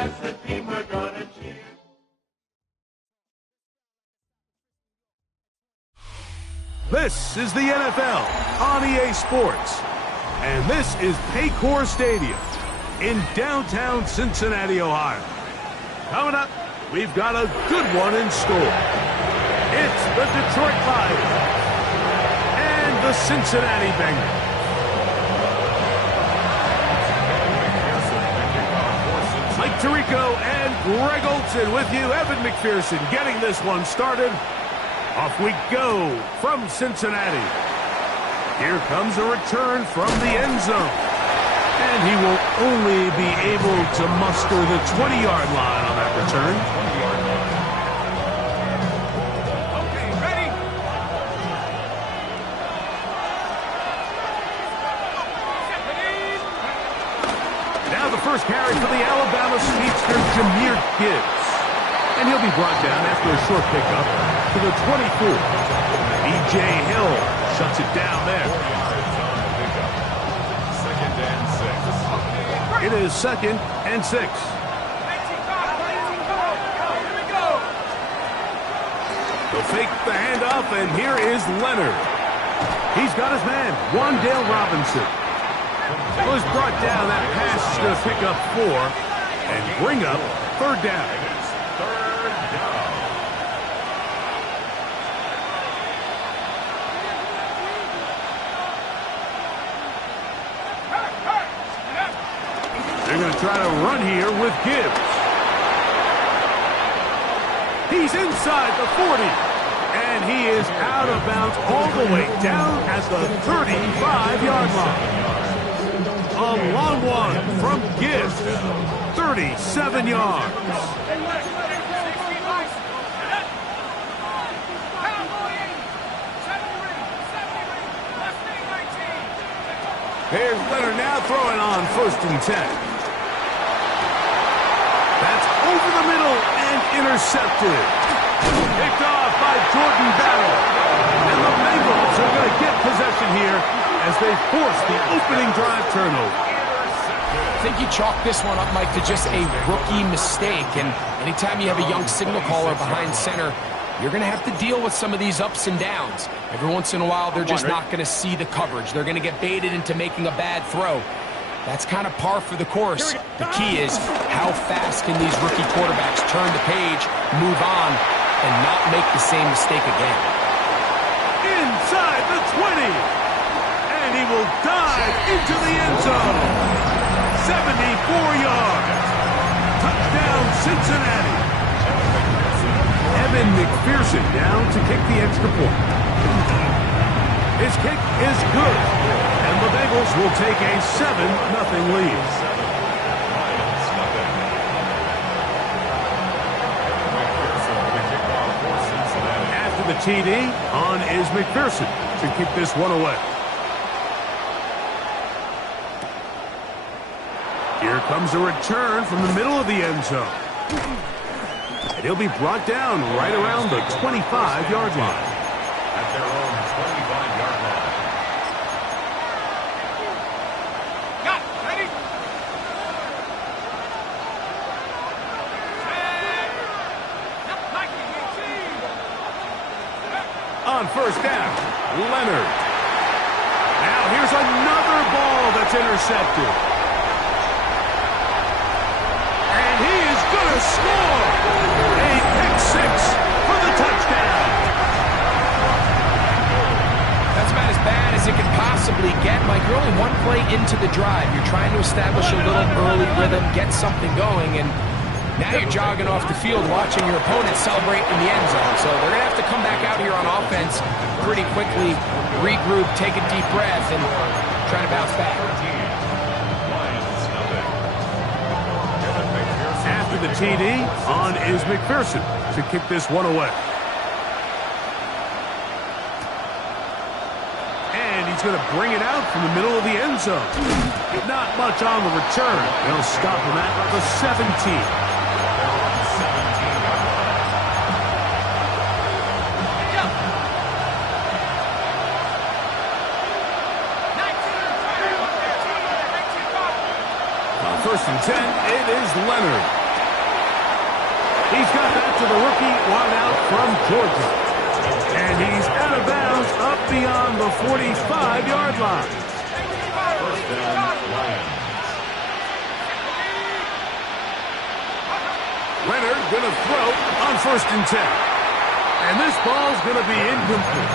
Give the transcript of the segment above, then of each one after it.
That's the team we're gonna cheer. This is the NFL on EA Sports, and this is Paycor Stadium in downtown Cincinnati, Ohio. Coming up, we've got a good one in store. It's the Detroit Lions and the Cincinnati Bengals. Mike Tirico and Greg Olsen with you. Evan McPherson getting this one started. Off we go from Cincinnati. Here comes a return from the end zone. And he will only be able to muster the 20-yard line on that return. Okay, ready? Now the first carry for the Alabama speedster, Jahmyr Gibbs. And he'll be brought down after a short pickup to the 24. B.J. Hill shuts it down there. It is 2nd and 6. They'll fake the handoff, and here is Leonard. He's got his man, Wan'Dale Robinson. Was brought down. That pass is going to pick up 4 and bring up 3rd down. They're going to try to run here with Gibbs. He's inside the 40. And he is out of bounds all the way down at the 35-yard line. A long one from Gibbs. 37 yards. Here's Leonard now throwing on 1st and 10. That's over the middle and intercepted. Picked off by Jordan Battle. And the Bengals are going to get possession here as they force the opening drive turnover. I think you chalk this one up, Mike, to just a rookie mistake. And anytime you have a young signal caller behind center, you're going to have to deal with some of these ups and downs. Every once in a while, they're just not going to see the coverage. They're going to get baited into making a bad throw. That's kind of par for the course. The key is how fast can these rookie quarterbacks turn the page, move on, and not make the same mistake again. Inside the 20. And he will dive into the end zone. 74 yards. Touchdown, Cincinnati. Evan McPherson down to kick the extra point. His kick is good. And the Bengals will take a 7-0 lead. After the TD, on is McPherson to kick this one away. Here comes a return from the middle of the end zone. And he'll be brought down right around the 25-yard line. At their own 25-yard line. Got it. Ready? On 1st down, Leonard. Now here's another ball that's intercepted. And he is going to score. A pick-6 for the touchdown. That's about as bad as it can possibly get, Mike. You're only one play into the drive. You're trying to establish a little early rhythm, get something going, and now you're jogging off the field watching your opponent celebrate in the end zone. So they're going to have to come back out here on offense pretty quickly, regroup, take a deep breath, and try to bounce back. After the TD, on is McPherson to kick this one away. And he's going to bring it out from the middle of the end zone. Not much on the return. They'll stop him at the 17. On 1st and 10, it is Leonard. to the rookie wideout from Georgia. And he's out of bounds up beyond the 45-yard line. First down, Lions. Leonard going to throw on 1st and 10. And this ball's going to be incomplete.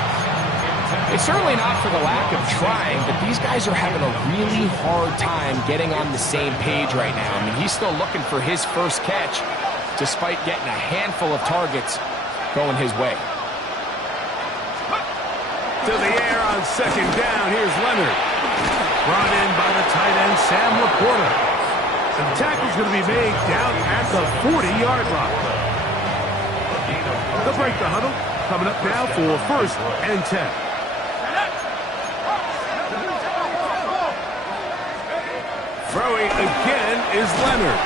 It's certainly not for the lack of trying, but these guys are having a really hard time getting on the same page right now. I mean, he's still looking for his first catch, despite getting a handful of targets going his way. To the air on 2nd down. Here's Leonard. Brought in by the tight end, Sam Laporta. And the tackle's going to be made down at the 40-yard line. They'll break the huddle. Coming up now for 1st and 10. Throwing again is Leonard.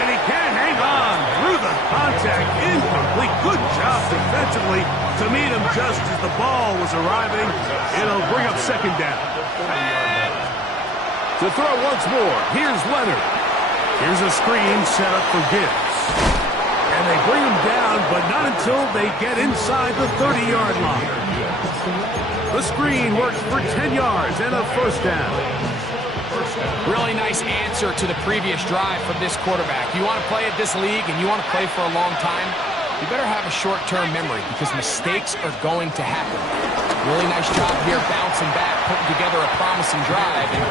And he can't hang on through the contact. Incomplete. Good job defensively to meet him just as the ball was arriving. It'll bring up 2nd down. To throw once more, here's Leonard. Here's a screen set up for Gibbs. And they bring him down, but not until they get inside the 30-yard line. The screen works for 10 yards and a 1st down. Really nice answer to the previous drive from this quarterback. You want to play at this league and you want to play for a long time, you better have a short-term memory because mistakes are going to happen. Really nice job here bouncing back, putting together a promising drive, and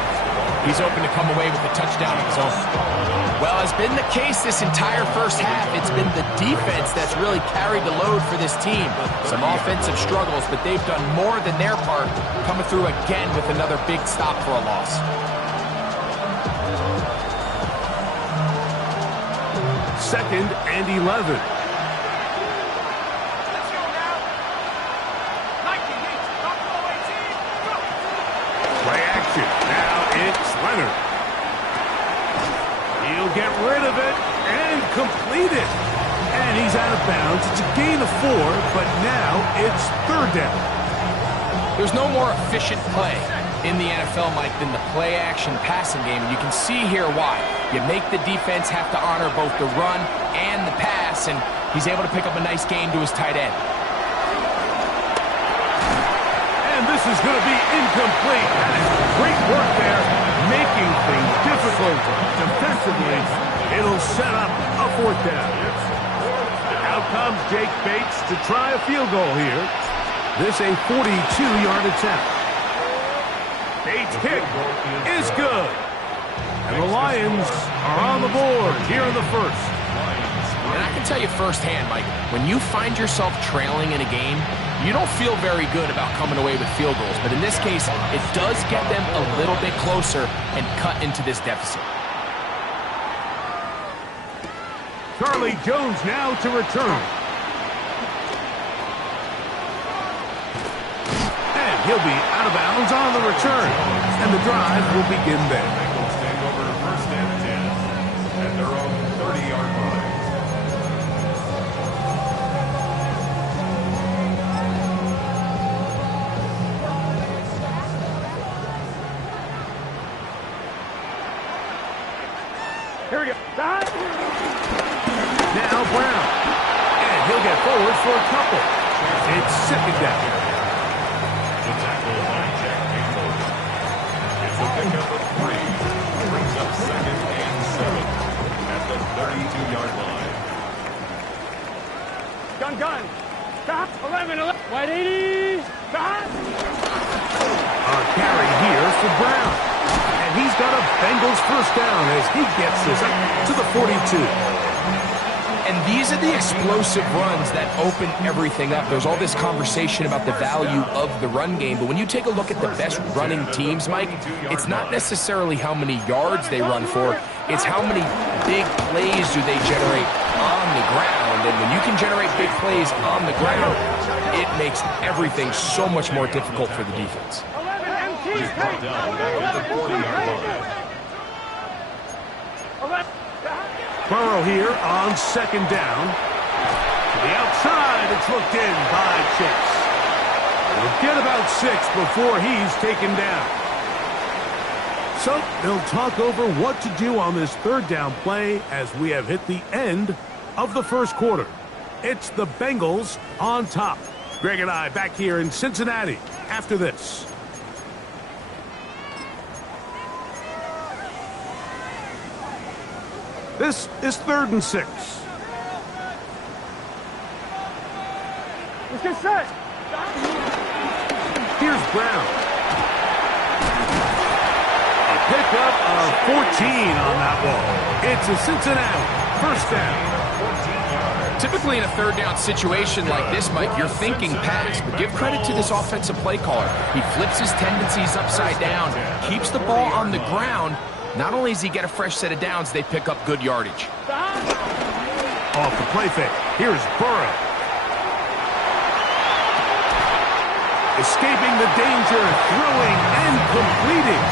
he's open to come away with a touchdown of his own. Well, as been the case this entire first half, it's been the defense that's really carried the load for this team. Some offensive struggles, but they've done more than their part, coming through again with another big stop for a loss. 2nd and 11. Play action. Now it's Leonard. He'll get rid of it and complete it. And he's out of bounds. It's a gain of 4, but now it's 3rd down. There's no more efficient play in the NFL, Mike, than the play-action passing game. And you can see here why. You make the defense have to honor both the run and the pass, and he's able to pick up a nice gain to his tight end. And this is going to be incomplete. That is great work there, making things difficult defensively. It'll set up a 4th down. Out comes Jake Bates to try a field goal here. This a 42-yard attempt. Bates' kick is good. And the Lions are on the board here in the 1st. And I can tell you firsthand, Mike, when you find yourself trailing in a game, you don't feel very good about coming away with field goals. But in this case, it does get them a little bit closer and cut into this deficit. Charlie Jones now to return. And he'll be out of bounds on the return. And the drive will begin there. Bengals take over 1st and 10 at their own 30-yard line. Here we go. Now Brown. And he'll get forward for a couple. It's 2nd down. The tackle by Jack Campbell. It's a pickup of 3. Brings up 2nd and 7 at the 32-yard line. Gun. Stop. 11. 180. Stop. A carry here for Brown. And he's got a Bengals 1st down as he gets this up to the 42. And these are the explosive runs that open everything up. There's all this conversation about the value of the run game, but when you take a look at the best running teams, Mike, it's not necessarily how many yards they run for, it's how many big plays do they generate on the ground. And when you can generate big plays on the ground, it makes everything so much more difficult for the defense. He's brought down back at the 40-yard line. Burrow here on 2nd down. To the outside, it's looked in by Chase. He'll get about 6 before he's taken down. So they'll talk over what to do on this 3rd down play as we have hit the end of the 1st quarter. It's the Bengals on top. Greg and I back here in Cincinnati after this. This is 3rd and 6. Let's get set. Here's Brown. A pickup of 14 on that ball. It's a Cincinnati first down. Typically in a 3rd down situation like this, Mike, you're thinking pass, but give credit to this offensive play caller. He flips his tendencies upside down, keeps the ball on the ground. Not only does he get a fresh set of downs, they pick up good yardage. Off the play fake. Here's Burrow. Escaping the danger, throwing and completing.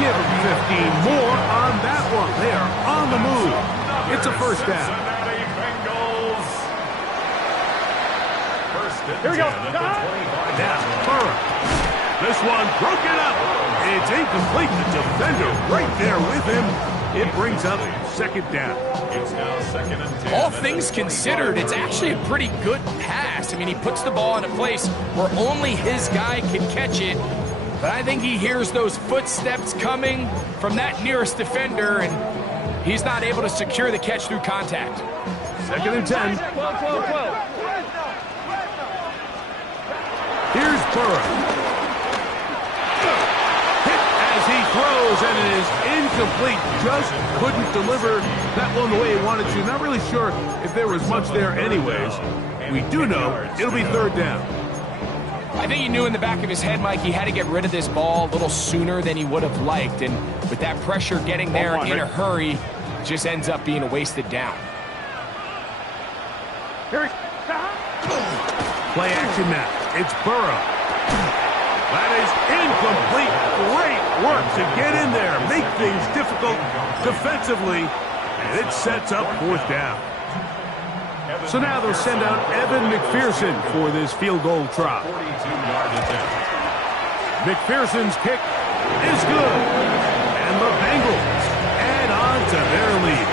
Give him 15 more on that one. They are on the move. It's a first down. Cincinnati Bengals. First and Here we go. 10 at the 25. Now, Burrow. This one broken up. It's incomplete. The defender right there with him. It brings up second down. It's now 2nd and 10. All things considered, it's actually a pretty good pass. I mean, he puts the ball in a place where only his guy can catch it. But I think he hears those footsteps coming from that nearest defender, and he's not able to secure the catch through contact. 2nd and 10. 12. Here's Burrow. Hit as he throws, and it is incomplete. Just couldn't deliver that one the way he wanted to. Not really sure if there was much there anyways. We do know it'll be 3rd down. I think he knew in the back of his head, Mike, he had to get rid of this ball a little sooner than he would have liked. And with that pressure getting there in a hurry, it just ends up being a wasted down. Here we Play action now. It's Burrow. That is incomplete. Great work to get in there, make things difficult defensively, and it sets up 4th down. So now they'll send out Evan McPherson for this field goal try. 42-yard attempt. McPherson's kick is good, and the Bengals add on to their lead.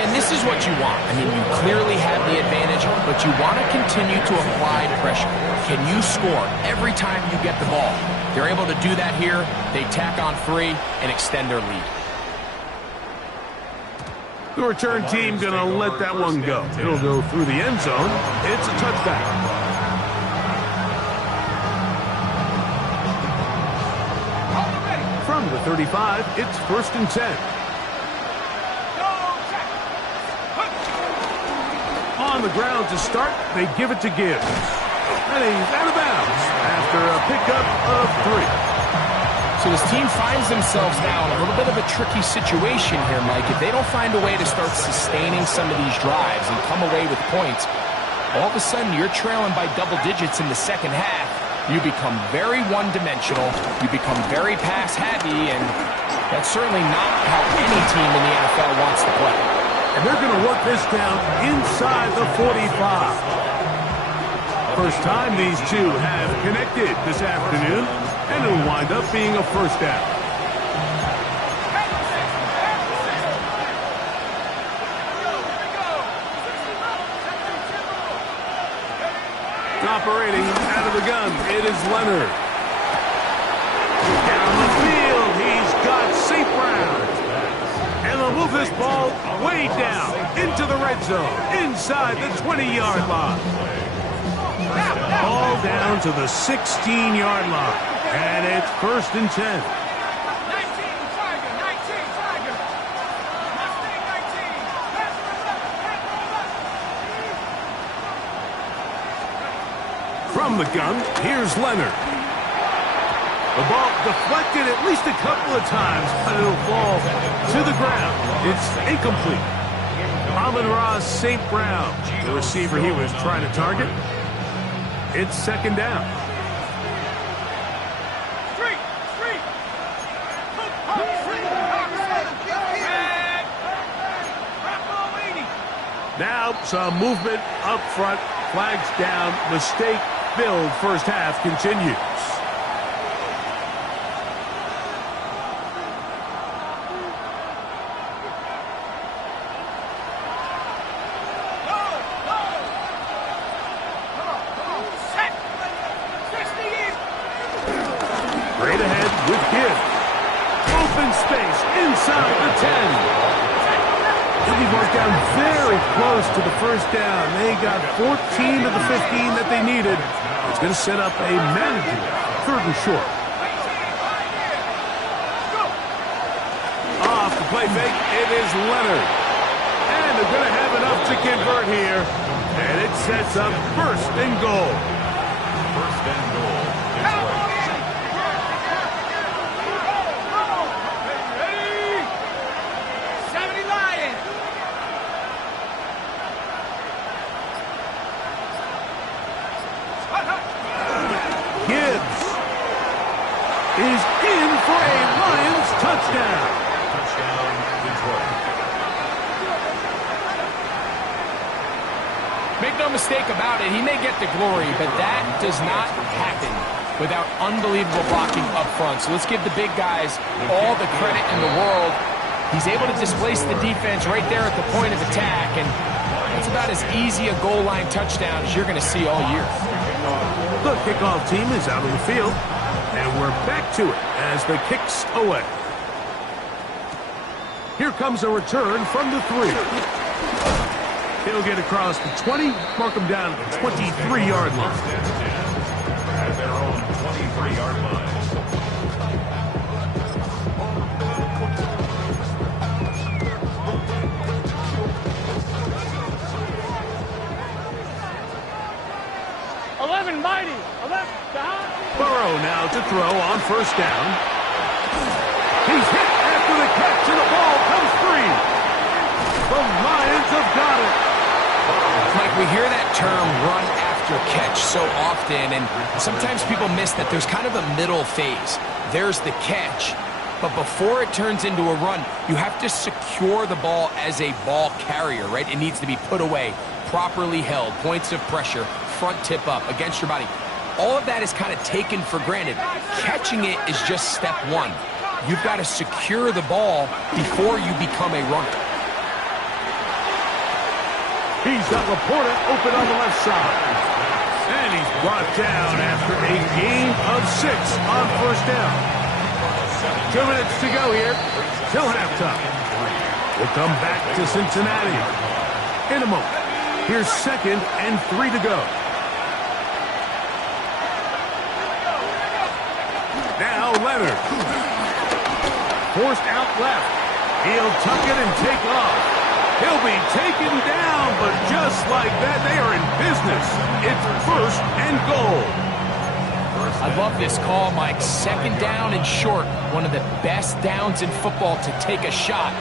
And this is what you want. I mean, you clearly have the advantage, but you want to continue to apply pressure. Can you score every time you get the ball? They're able to do that here. They tack on 3 and extend their lead. The return team going to let that one go. It'll go through the end zone. It's a touchback. From the 35, it's 1st and 10. On the ground to start, they give it to Gibbs. And he's out of bounds after a pickup of 3. So this team finds themselves now in a little bit of a tricky situation here, Mike. If they don't find a way to start sustaining some of these drives and come away with points, all of a sudden you're trailing by double digits in the second half. You become very one-dimensional. You become very pass-heavy, and that's certainly not how any team in the NFL wants to play. And they're going to work this down inside the 45. First time these two have connected this afternoon, and it'll wind up being a first down. Operating out of the gun, it is Leonard. Down the field, he's got St. Brown. And they'll move this ball way down into the red zone, inside the 20-yard line. Ball down to the 16-yard line, and it's 1st and 10. From the gun, here's Leonard. The ball deflected at least a couple of times, but it'll fall to the ground. It's incomplete. Amon-Ra St. Brown, the receiver he was trying to target. It's 2nd down. Now some movement up front, flags down, mistake-filled first half continues. Navy marked down very close to the first down. They got 14 of the 15 that they needed. It's going to set up a manageable 3rd and short. Off the play fake, it is Leonard. And they're going to have enough to convert here. And it sets up 1st and goal. 1st and goal. Detroit. Gibbs is in for a Lions touchdown. Touchdown, Detroit. Make no mistake about it, he may get the glory, but that does not happen without unbelievable blocking up front. So let's give the big guys all the credit in the world. He's able to displace the defense right there at the point of attack, and that's about as easy a goal line touchdown as you're going to see all year. The kickoff team is out on the field, and we're back to it as the kick's away. Here comes a return from the 3. He'll get across the 20, mark him down at the 23-yard line. At their own 23-yard line. Mighty. 11. Burrow now to throw on 1st down. He's hit after the catch, and the ball comes free. The Lions have got it. Mike, we hear that term run after catch so often, and sometimes people miss that there's kind of a middle phase. There's the catch, but before it turns into a run, you have to secure the ball as a ball carrier, right? It needs to be put away, properly held, points of pressure, front tip up against your body. All of that is kind of taken for granted. Catching it is just step 1. You've got to secure the ball before you become a runner. He's got Laporta open on the left side. And he's brought down after a gain of 6 on 1st down. 2 minutes to go here till halftime. We'll come back to Cincinnati in a moment. Here's 2nd and 3 to go. Now Leonard. Forced out left. He'll tuck it and take off. He'll be taken down, but just like that, they are in business. It's 1st and goal. I love this call, Mike. 2nd down and short. One of the best downs in football to take a shot.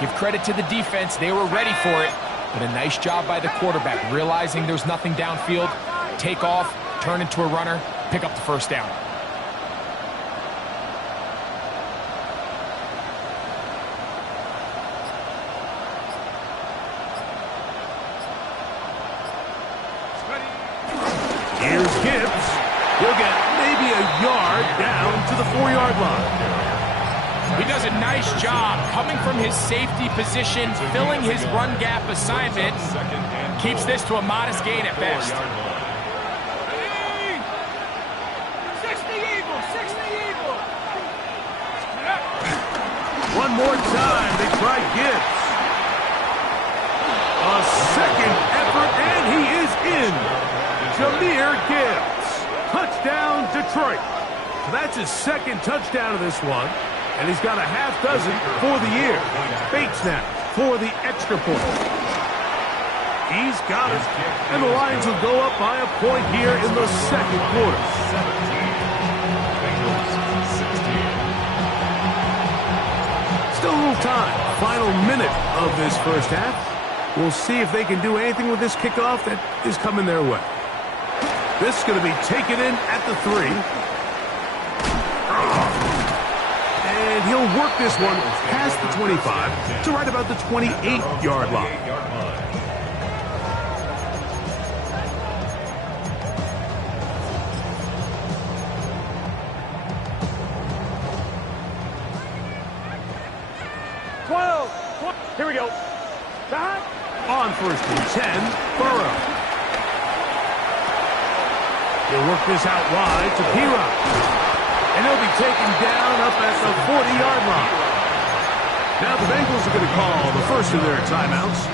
Give credit to the defense. They were ready for it. But a nice job by the quarterback, realizing there's nothing downfield. Take off, turn into a runner, pick up the 1st down. Here's Gibbs. He'll get maybe a yard down to the 4-yard line. He does a nice job coming from his safety position, filling his run gap assignment. Keeps this to a modest gain at best. 60 Eagles, 60 Eagles. One more time, they try Gibbs. A 2nd effort, and he is in. Jahmyr Gibbs. Touchdown, Detroit. So that's his 2nd touchdown of this one. And he's got a half dozen for the year. Bates now for the extra point. He's got it. And the Lions will go up by a point here in the 2nd quarter. 17. Still a little time. Final minute of this 1st half. We'll see if they can do anything with this kickoff that is coming their way. This is going to be taken in at the 3. And he'll work this one past the 25 to right about the 28-yard line. Here we go. On 1st and 10, Burrow. He'll work this out wide to P-Rock. And he'll be taken down up at the 40-yard line. Now the Bengals are going to call the first of their timeouts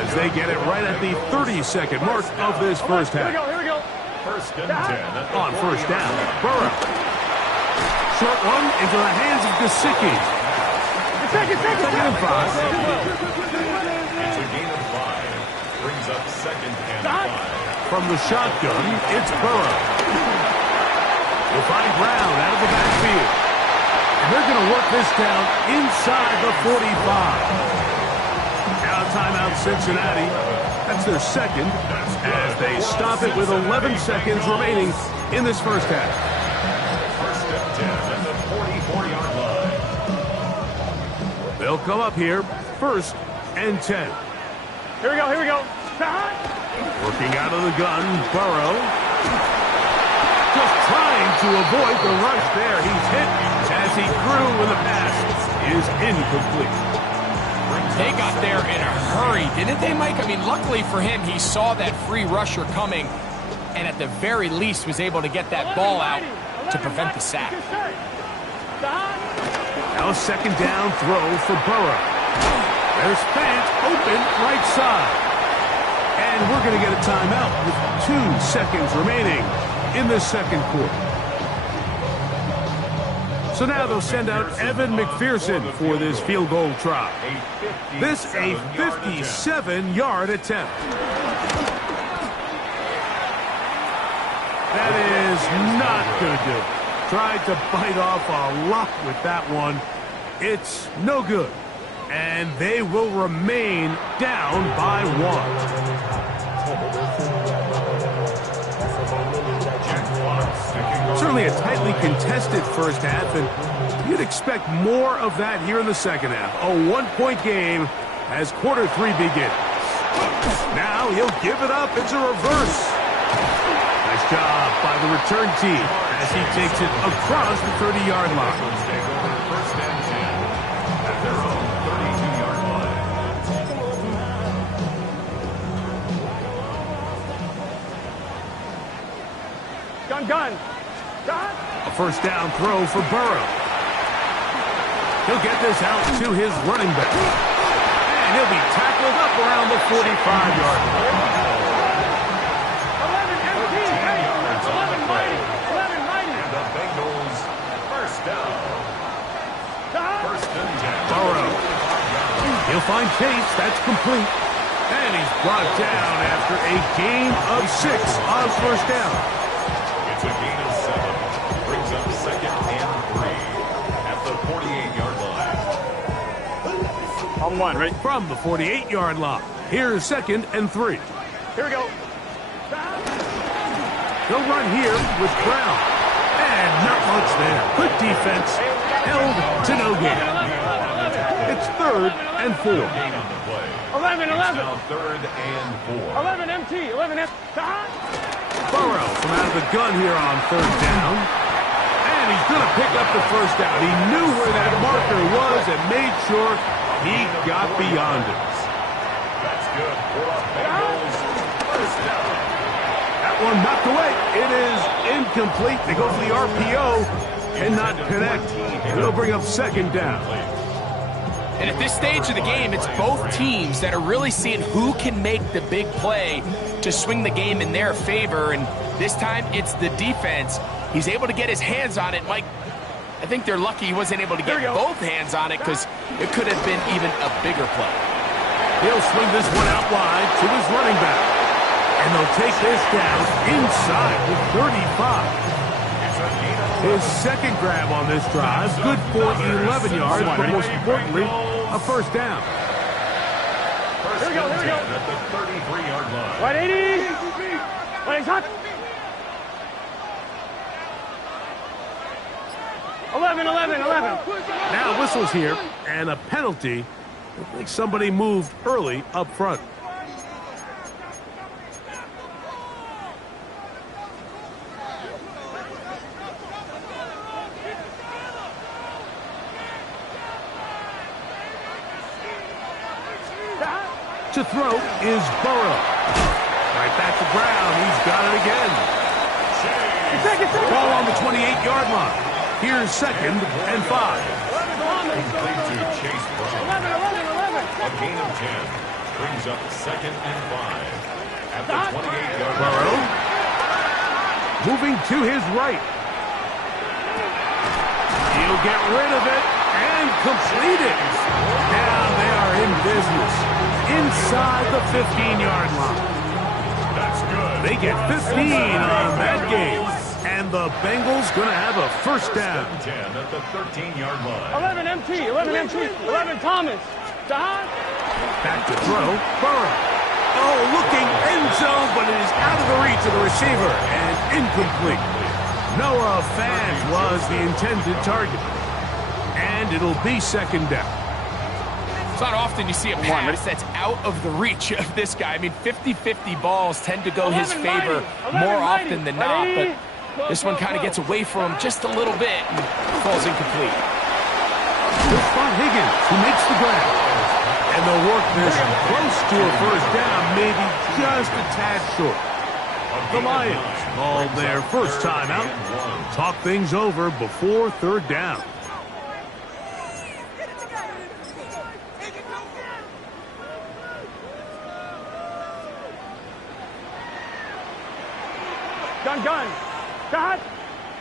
as they get it right at the 30-second mark of this first half. Here we go. First and 10. On first down, Burrow. Short one into the hands of Gesicki. Second and 5. It's a gain of 5. Brings up second and 5. From the shotgun, it's Burrow. Will find Brown out of the backfield. And they're going to work this down inside the 45. Now timeout Cincinnati. That's their second as they stop it with 11 seconds remaining in this first half. First and 10 at the 44-yard line. They'll come up here, first and 10. Here we go. Working out of the gun, Burrow. Just trying to avoid the rush there. He's hit as he threw when the pass is incomplete. They got there in a hurry, didn't they, Mike? I mean, luckily for him, he saw that free rusher coming and at the very least was able to get that ball out to prevent the sack. Now second down throw for Burrow. There's Fant open right side. And we're going to get a timeout with 2 seconds remaining in the second quarter. So now they'll send out Evan McPherson for this field goal try. This a 57-yard attempt. That is not going to do it. Tried to bite off a lot with that one. It's no good. And they will remain down by 1. Certainly a tightly contested first half, and you'd expect more of that here in the second half. A 1-point game as quarter 3 begins. Now he'll give it up. It's a reverse. Nice job by the return team as he takes it across the 30-yard line. First and 10 at their own 32-yard line. Gun. A first down throw for Burrow. He'll get this out to his running back. And he'll be tackled up around the 45-yard line. 11 empty. 13 yards on the play. 11 mighty. And the Bengals first down. First and 10. Burrow. He'll find Chase. That's complete. And he's brought down after a gain of 6 on first down. It's a gain of 7. Brings up second and 3 at the 48-yard line. On 1, right? From the 48-yard line. Here's second and 3. Here we go. They'll run here with Brown. And not much there. Good defense. Held to no gain. It's third and 4. Gain on the play. 11. Now third and 4. 11 empty. 11 empty. Burrow from out of the gun here on third down. And he's going to pick up the first down. He knew where that marker was and made sure he got beyond it. That's good for the Bengals. First down. That one knocked away. It is incomplete. They go for the RPO. Cannot connect. It'll bring up second down. And at this stage of the game, it's both teams that are really seeing who can make the big play to swing the game in their favor. And this time, it's the defense. He's able to get his hands on it. Mike, I think they're lucky he wasn't able to get both hands on it because it could have been even a bigger play. He'll swing this one out wide to his running back. And they'll take this down inside the 35. His second grab on this drive, good for 11 yards, but most importantly, a first down. First and 10 at the 33-yard line. Right, 80. Right, he's hot. 11. Now whistles here, and a penalty. Looks like somebody moved early up front. To throw is Burrow. Right back to Brown. He's got it again. Ball on the 28-yard line. Here's second and 5. Complete to Chase Brown. A gain of 10 brings up 2nd and 5 at the 28-yard line. Burrow moving to his right. He'll get rid of it and complete it. Now they are in business inside the 15-yard line. That's good. They get 15 on that game. And the Bengals going to have a first down. 10 at the 13-yard line. 11 MT, 11 MT, 11 Thomas. Jahan. Back to throw. Burrow. Oh, looking end zone, but it is out of the reach of the receiver and incomplete. Noah Fant was the intended target. And it'll be 2nd down. It's not often you see a pass that's out of the reach of this guy. I mean, 50-50 balls tend to go his favor more often than not, but this one kind of gets away from him just a little bit and falls incomplete. To spot Higgins, who makes the grab. And they'll work this close to a first down, maybe just a tad short. The Lions called their first time out. Talk things over before 3rd down. Gun. Jahan.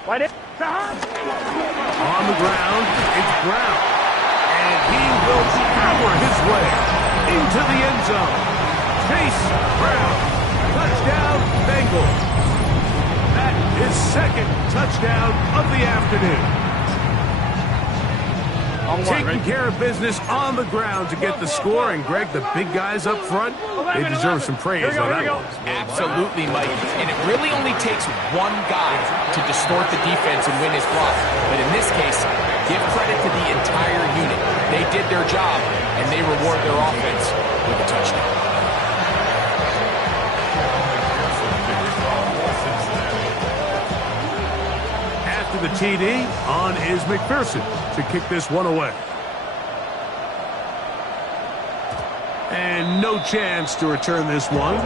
Right in. Jahan. On the ground, it's Brown. And he will power his way into the end zone. Chase Brown. Touchdown, Bengals. That is 2nd touchdown of the afternoon. Taking care of business on the ground to get the score. And, Greg, the big guys up front, they deserve some praise on that one. Absolutely, Mike. And it really only takes one guy to distort the defense and win his block. But in this case, give credit to the entire unit. They did their job, and they reward their offense with a touchdown. After the TD, on is McPherson to kick this one away. And no chance to return this one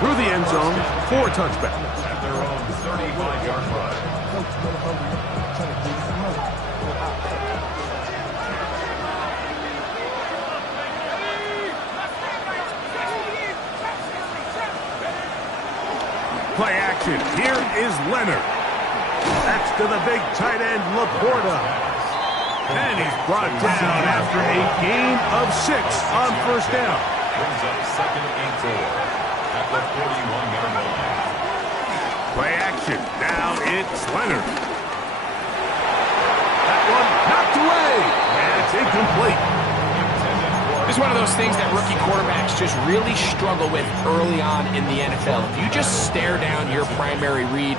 through the end zone for a touchback. At their own 35-yard line. Play action. Here is Leonard. That's to the big tight end, Laporta. And he's brought down after a gain of 6 on first down. Brings up 2nd and 4 at the 41-yard line. Play action. Now it's Leonard. That one knocked away. And it's incomplete. It's one of those things that rookie quarterbacks just really struggle with early on in the NFL. If you just stare down your primary read,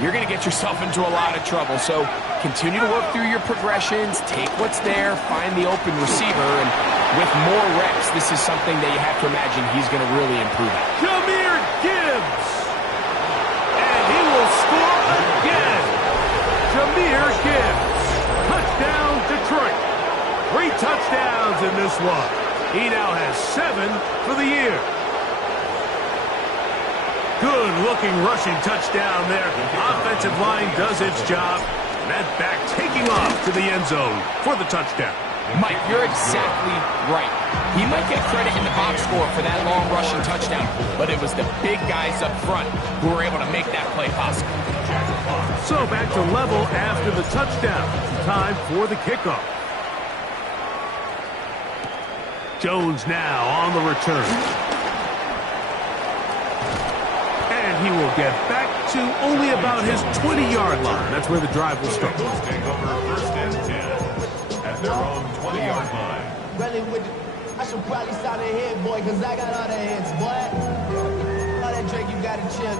you're going to get yourself into a lot of trouble. So continue to work through your progressions, take what's there, find the open receiver, and with more reps, this is something that you have to imagine he's going to really improve at. Jahmyr Gibbs. And he will score again. Jahmyr Gibbs. Touchdown, Detroit. 3 touchdowns in this one. He now has 7 for the year. Good-looking rushing touchdown there. Offensive line does its job. That back taking off to the end zone for the touchdown. Mike, you're exactly right. He might get credit in the box score for that long rushing touchdown, but it was the big guys up front who were able to make that play possible. So back to level after the touchdown. Time for the kickoff. Jones now on the return. And he will get back to only about his 20-yard line. That's where the drive will start. Bengals take over 1st and 10 at their own 20-yard line. I should probably start a head, boy, because I got all the heads, boy. All that Drake, you got to chill.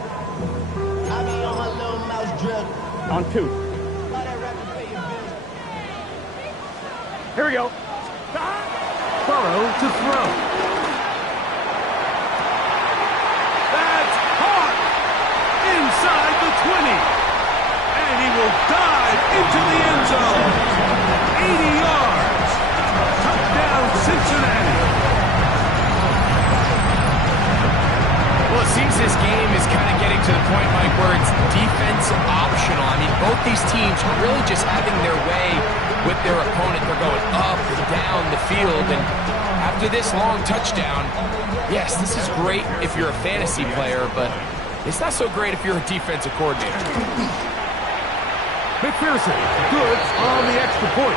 I be on my little mouse drip. On 2. All that rapper pay your bills. Here we go. Burrow to throw. That's caught inside the 20. And he will dive into the end zone. 80 yards. Touchdown, Cincinnati. Well, it seems this game is kind of getting to the point, Mike, where it's defense optional. I mean, both these teams are really just having their way with their opponent. They're going up and down the field, and after after this long touchdown, yes, this is great if you're a fantasy player, but it's not so great if you're a defensive coordinator. McPherson, good on the extra point.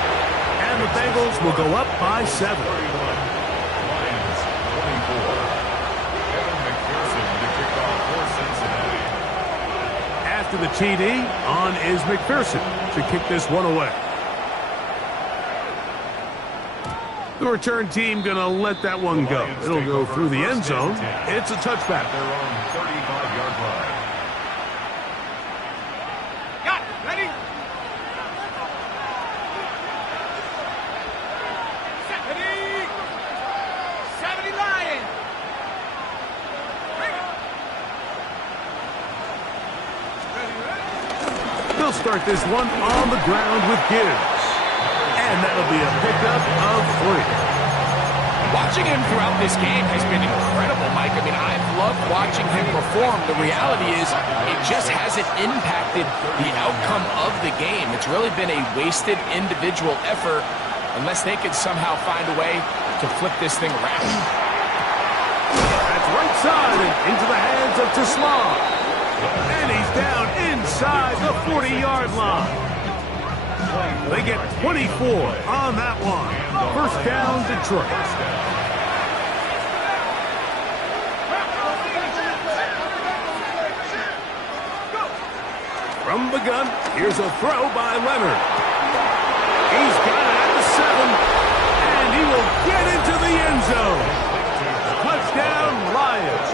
And the Bengals will go up by 7. Lions 24. Evan McPherson to kick off for Cincinnati. After the TD, on is McPherson to kick this one away. The return team going to let that one go. It'll go through the end zone. It's a touchback. Their own 35-yard line. Got it. Ready? Ready? 70 Lions. They'll start this one on the ground with Gibbs. And that'll be a pickup of 3. Watching him throughout this game has been incredible, Mike. I mean, I've loved watching him perform. The reality is it just hasn't impacted the outcome of the game. It's really been a wasted individual effort unless they can somehow find a way to flip this thing around. That's right side and into the hands of Teslam. And he's down inside the 40-yard line. They get 24 on that one. First down, Detroit. From the gun, here's a throw by Leonard. He's got it at the 7, and he will get into the end zone. Touchdown, Lions.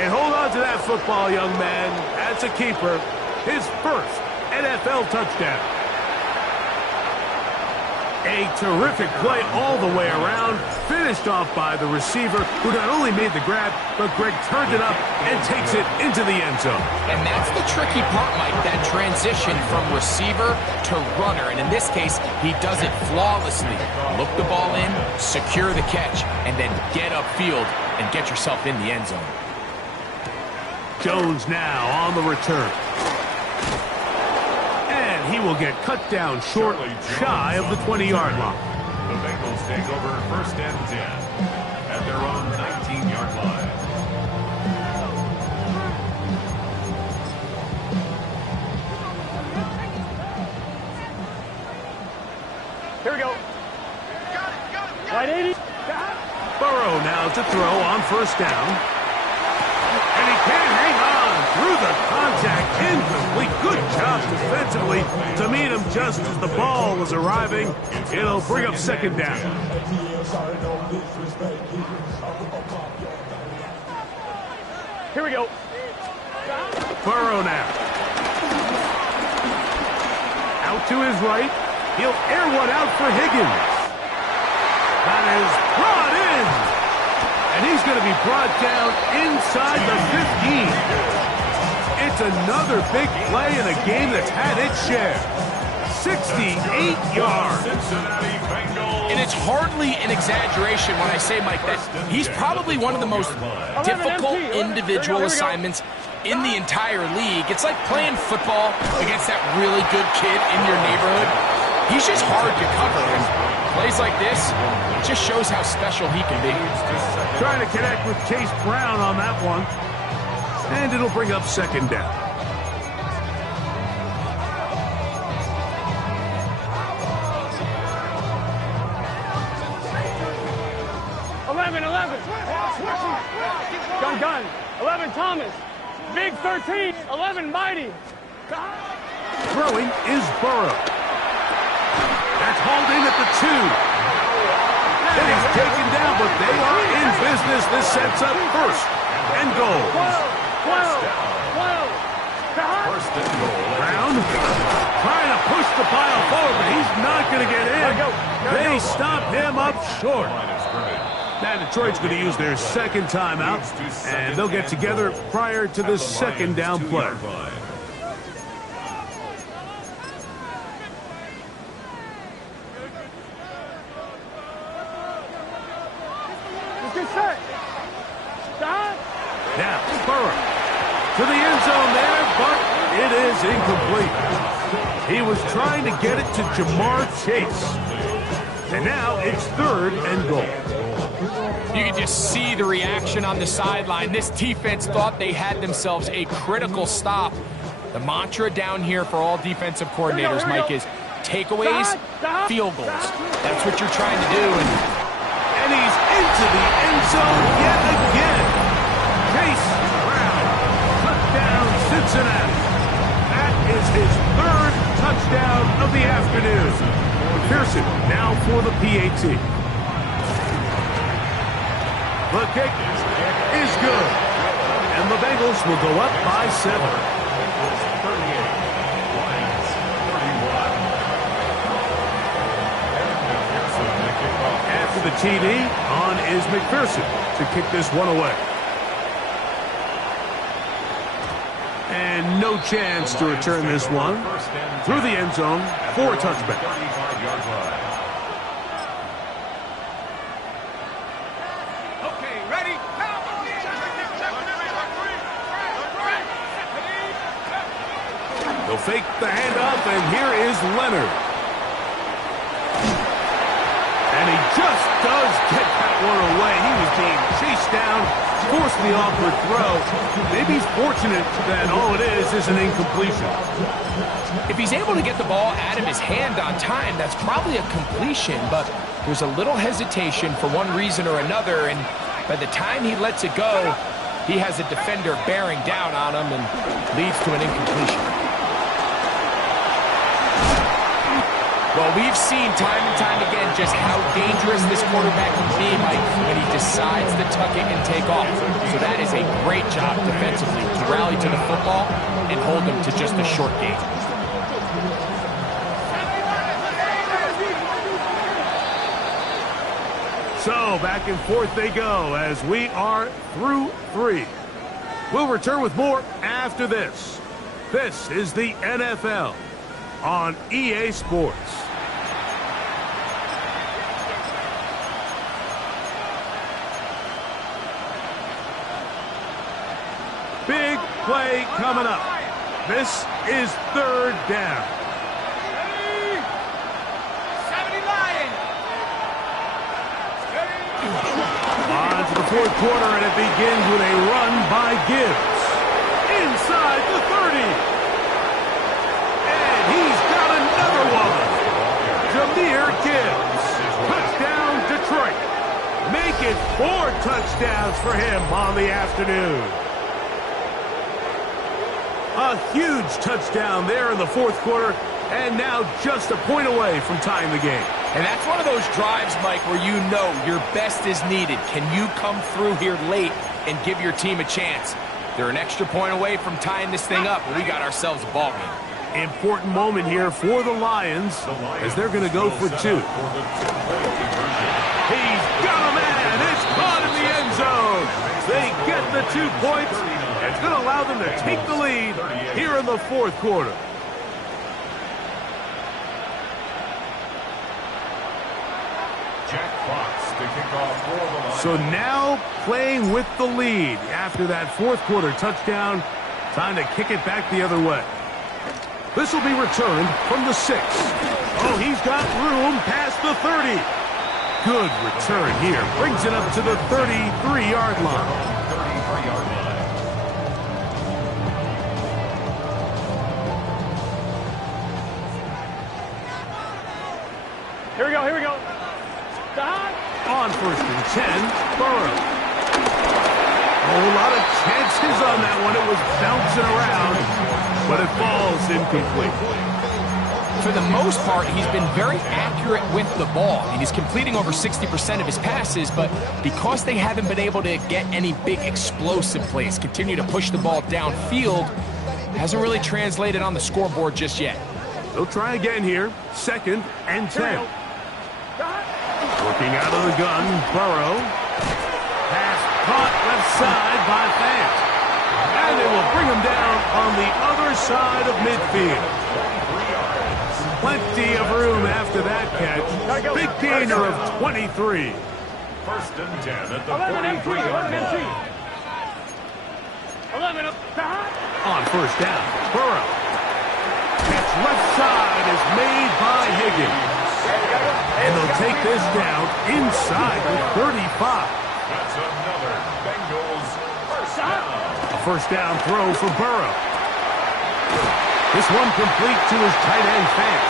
And hold on to that football, young man. That's a keeper. His first NFL touchdown. A terrific play all the way around, finished off by the receiver, who not only made the grab, but Greg turned it up and takes it into the end zone. And that's the tricky part, Mike, that transition from receiver to runner. And in this case, he does it flawlessly. Look the ball in, secure the catch, and then get upfield and get yourself in the end zone. Jones now on the return. He will get cut down short, shy of the 20-yard line. The Bengals take over first and 10 at their own 19-yard line. Here we go. Right 80. Burrow now to throw on first down. And he can't hang on through the contact. Incomplete. Good job defensively to meet him just as the ball was arriving. It'll bring up second down. Here we go. Burrow now. Out to his right. He'll air one out for Higgins. That is brought in. And he's going to be brought down inside the 15. It's another big play in a game that's had its share. 68 yards. Cincinnati Bengals. And it's hardly an exaggeration when I say, Mike, that he's probably one of the most difficult individual assignments in the entire league. It's like playing football against that really good kid in your neighborhood. He's just hard to cover. And plays like this, it just shows how special he can be. Trying to connect with Chase Brown on that one. And it'll bring up second down. Gun. 11 Thomas. Big 13. 11 Mighty. Throwing is Burrow. That's hauled in at the 2. And he's taken down, but they are in business. This sets up first and goal. 12. First and goal. Brown trying to push the pile forward, but he's not going to get in. They stop him up short. Now Detroit's going to use their second timeout, and they'll get together prior to the second down play. Now, Burrow to the end zone there, but it is incomplete. He was trying to get it to Jamar Chase. And now it's 3rd and goal. You can just see the reaction on the sideline. This defense thought they had themselves a critical stop. The mantra down here for all defensive coordinators, Mike, is takeaways, field goals. That's what you're trying to do. And he's into the end zone yet again. Chase Brown, touchdown Cincinnati. That is his 3rd touchdown of the afternoon. Pearson now for the PAT. The kick is good. And the Bengals will go up by 7. After the TD, on is McPherson to kick this one away. And no chance to return this one through the end zone for a touchback. Okay, ready? They'll fake the handoff, and here is Leonard. And he just does get that one away. He was being chased down, forced the awkward throw. Maybe he's fortunate that all it is an incompletion. If he's able to get the ball out of his hand on time, that's probably a completion, but there's a little hesitation for one reason or another, and by the time he lets it go, he has a defender bearing down on him and leads to an incompletion. Well, we've seen time and time again just how dangerous this quarterback can be, Mike, when he decides to tuck it and take off. So that is a great job defensively to rally to the football and hold them to just a short gain. So back and forth they go as we are through 3. We'll return with more after this. This is the NFL on EA Sports. Big play coming up. This is 3rd down. 70 Lions. On to the 4th quarter, and it begins with a run by Gibbs. Inside the 30. And he's got another one. Jahmyr Gibbs. Touchdown, Detroit. Make it 4 touchdowns for him on the afternoon. A huge touchdown there in the 4th quarter, and now just a point away from tying the game. And that's one of those drives, Mike, where you know your best is needed. Can you come through here late and give your team a chance? They're an extra point away from tying this thing up, and we got ourselves a ball game. Important moment here for the Lions as they're going to go for 2. He's got a man. It's caught in the end zone. They get the 2 points. It's going to allow them to take the lead here in the 4th quarter. Jack Fox to kick off for the Lions. So now playing with the lead after that 4th quarter touchdown. Time to kick it back the other way. This will be returned from the 6. Oh, he's got room past the 30. Good return here. Brings it up to the 33-yard line. 33-yard line. Here we go, here we go. On 1st and 10, Burrow. A whole lot of chances on that one. It was bouncing around, but it falls incomplete. For the most part, he's been very accurate with the ball. I mean, he's completing over 60% of his passes, but because they haven't been able to get any big explosive plays, continue to push the ball downfield, hasn't really translated on the scoreboard just yet. They'll try again here. 2nd and 10. Working out of the gun, Burrow. Pass caught left side by Fant. And they will bring him down on the other side of midfield. Plenty of room after that catch. Big gainer of 23. 1st and 10 at the 43-yard line. 11 up. On 1st down, Burrow. Catch left side is made by Higgins. And they'll take this down inside the 35. That's another Bengals first down. A first down throw for Burrow. This one complete to his tight end Fant.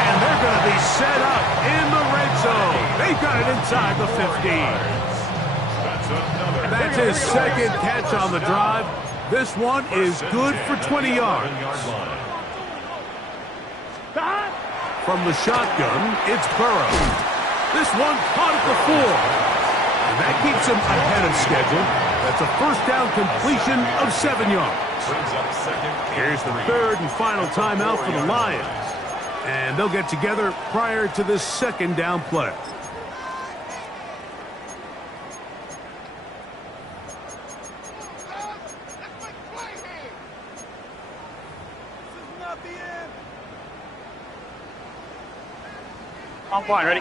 And they're going to be set up in the red zone. They've got it inside the 15. That's his second catch on the drive. This one is good for 20 yards. From the shotgun, it's Burrow. This one caught at the 4. And that keeps him ahead of schedule. That's a first down completion of 7 yards. Here's the third and final timeout for the Lions. And they'll get together prior to this second down play. I'm fine, ready?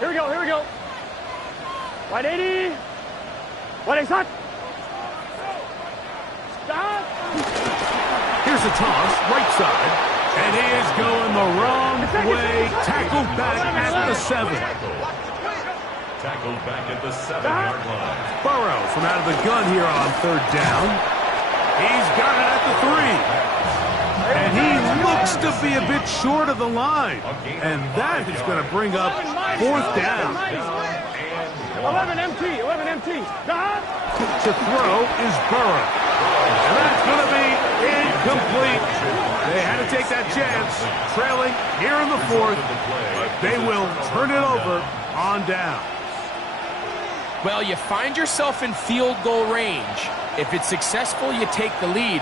Here we go, here we go. 180. 180, stop. Stop. Here's a toss, right side. And he is going the wrong way. Tackled back at the 7. Tackled back at the 7-yard line. Burrow from out of the gun here on third down. He's got it at the 3. And he looks to be a bit short of the line. And that is going to bring up fourth down. 11 MT, 11 MT. To throw is Burrow. And that's going to be incomplete. They had to take that chance, trailing here in the 4th. But they will turn it over on down. Well, you find yourself in field goal range. If it's successful, you take the lead.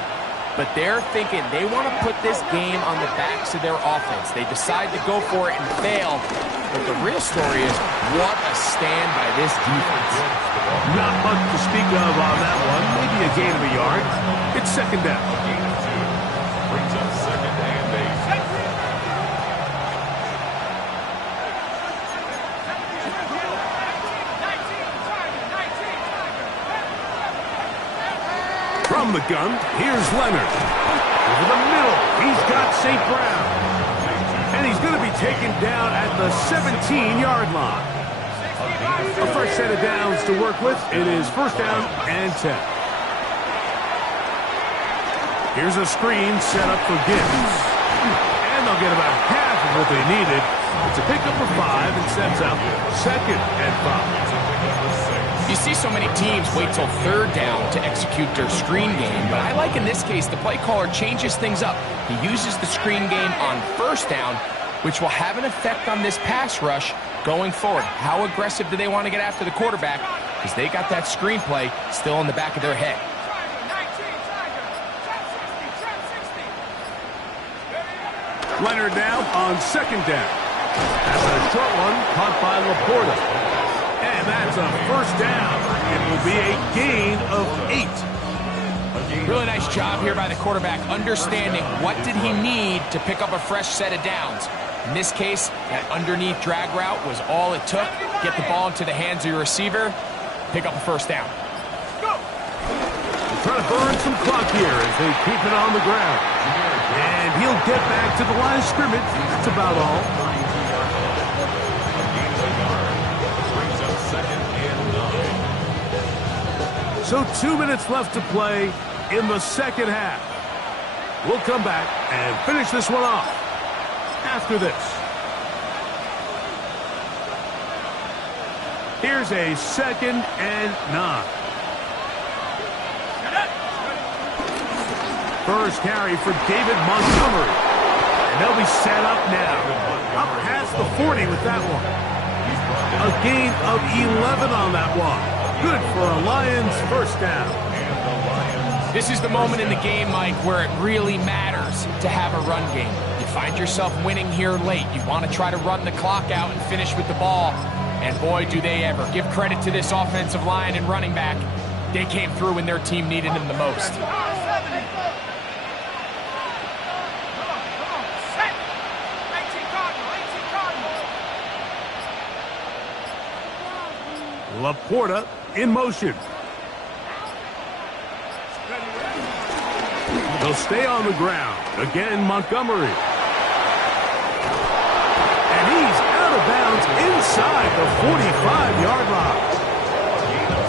But they're thinking they want to put this game on the backs of their offense. They decide to go for it and fail. But the real story is, what a stand by this defense. Not much to speak of on that one. Maybe a gain of a yard. It's second down. Gain of 2. Brings up second and 8. From the gun, here's Leonard. Over the middle, he's got St. Brown. And he's going to be taken down at the 17-yard line. A fresh set of downs to work with. It is first down and 10. Here's a screen set up for Gibbs. And they'll get about half of what they needed. It's a pickup of 5 and sets up second and 5. You see so many teams wait till third down to execute their screen game, but I like in this case the play caller changes things up. He uses the screen game on first down, which will have an effect on this pass rush going forward. How aggressive do they want to get after the quarterback? Because they got that screen play still in the back of their head. Leonard now on second down. That's a short one caught by Laporta. And that's a first down. It will be a gain of 8. Really nice job here by the quarterback, understanding what did he need to pick up a fresh set of downs. In this case, that underneath drag route was all it took. Get the ball into the hands of your receiver, pick up a first down. They're trying to burn some clock here as they keep it on the ground. And he'll get back to the line of scrimmage. That's about all. So 2 minutes left to play in the second half. We'll come back and finish this one off after this. Here's a second and 9. First carry for David Montgomery. And they'll be set up now. Up past the 40 with that one. A gain of 11 on that one. Good for a Lions first down. This is the moment in the game, Mike, where it really matters to have a run game. You find yourself winning here late. You want to try to run the clock out and finish with the ball. And boy, do they ever. Give credit to this offensive line and running back. They came through when their team needed them the most. Laporta in motion. They'll stay on the ground. Again, Montgomery. And he's out of bounds inside the 45-yard line.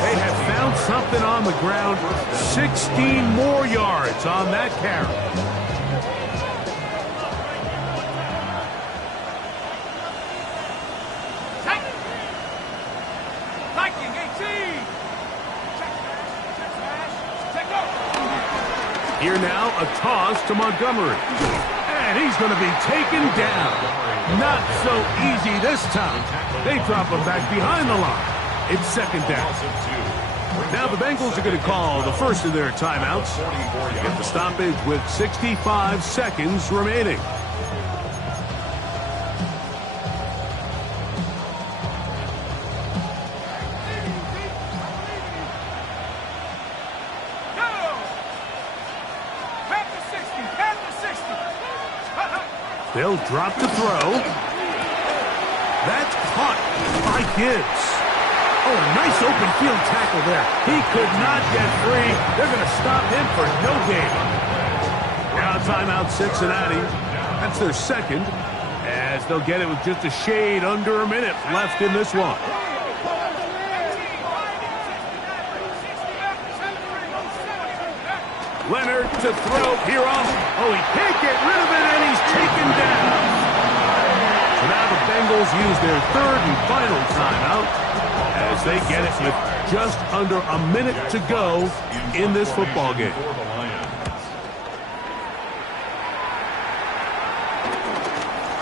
They have found something on the ground. 16 more yards on that carry. Here now, a toss to Montgomery. And he's going to be taken down. Not so easy this time. They drop him back behind the line. It's second down. Now the Bengals are going to call the first of their timeouts. Get the stoppage with 65 seconds remaining. They'll drop the throw. That's caught by Gibbs. Oh, a nice open field tackle there. He could not get free. They're going to stop him for no gain. Now timeout Cincinnati. That's their second, as they'll get it with just a shade under a minute left in this one. Leonard to throw here on. Oh, he can't get rid of it, and he's taken down. So now the Bengals use their third and final timeout as they get it with just under a minute to go in this football game.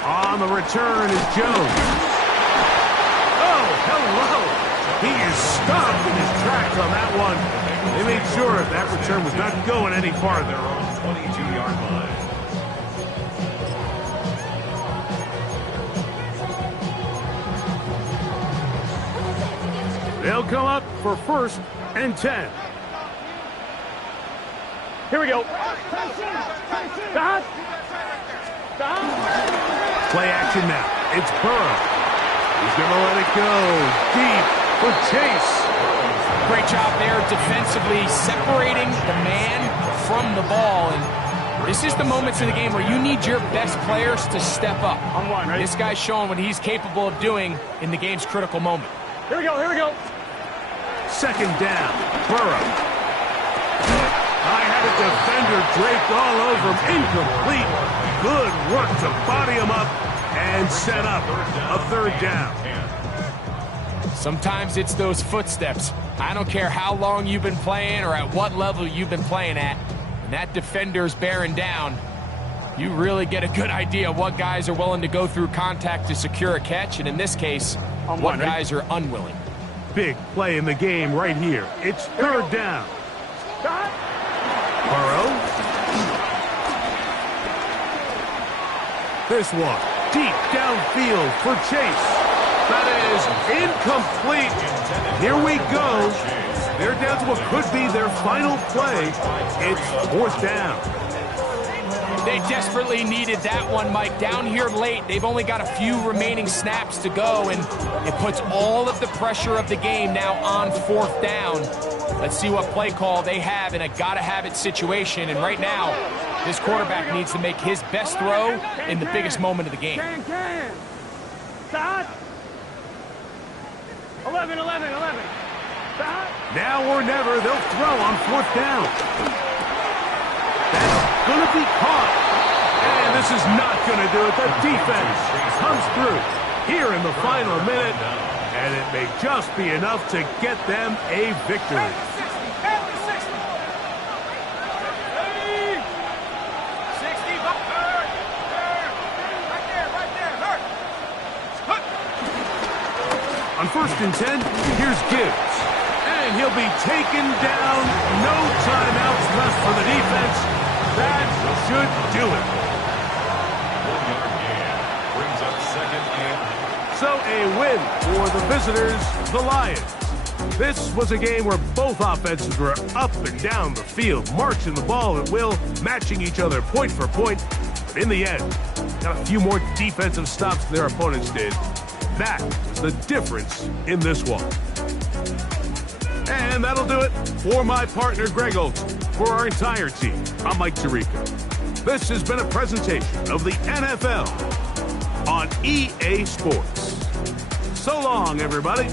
On the return is Jones. Oh, hello. He is stopped in his tracks on that one. They made sure that return was not going any farther. On the 22-yard line. They'll come up for first and 10. Here we go. Play action now. It's Burrow. He's going to let it go deep for Chase. Great job there defensively, separating the man from the ball. And this is the moments in the game where you need your best players to step up. On one, right? This guy's showing what he's capable of doing in the game's critical moment. Here we go, here we go. Second down, Burrow. I had a defender draped all over him, incomplete. Good work to body him up and set up a third down. Sometimes it's those footsteps. I don't care how long you've been playing or at what level you've been playing at. When that defender's bearing down, you really get a good idea of what guys are willing to go through contact to secure a catch, and in this case, what guys are unwilling. Big play in the game right here. It's third down. Burrow. This one, deep downfield for Chase. That is incomplete. Here we go. They're down to what could be their final play. It's fourth down. They desperately needed that one, Mike. Down here late, they've only got a few remaining snaps to go, and it puts all of the pressure of the game now on fourth down. Let's see what play call they have in a gotta-have-it situation, and right now, this quarterback needs to make his best throw in the biggest moment of the game. 11. Now or never, they'll throw on fourth down. That's going to be caught. And this is not going to do it. The defense comes through here in the final minute, and it may just be enough to get them a victory. On first and 10, here's Gibbs. And he'll be taken down. No timeouts left for the defense. That should do it. 1 yard gain brings up second and. So a win for the visitors, the Lions. This was a game where both offenses were up and down the field, marching the ball at will, matching each other point for point. But in the end, got a few more defensive stops than their opponents did. That was the difference in this one. And that'll do it for my partner, Greg Olsen. For our entire team, I'm Mike Tirico. This has been a presentation of the NFL on EA Sports. So long, everybody.